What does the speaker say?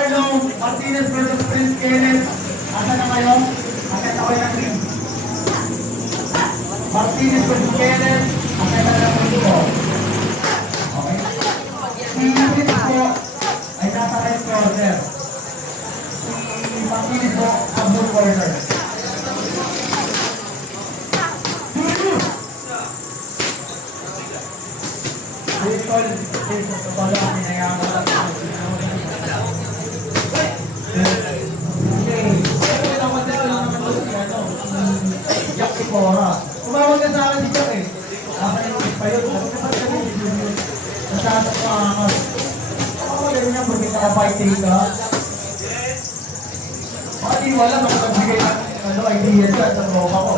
Carlo Martinez versus Prince Kenneth. Asa na kayo? Akit ako yung ring. Martinez versus Kenneth. Akit na lang po. Okay. Si Prince po ay nasa right corner. Si Martinez po sa blue corner. Baseball, kapag ang pinayamot at Jack Sipora. Tumawag na sa akin si Jack eh. Nakalimutin pa yun. Sabi naman kami yun. Nasasak ko angas. Ako gano'n niya, pag may nakafighting ka. Baka di wala, makapagbigay ng idea dyan sa tropa ko.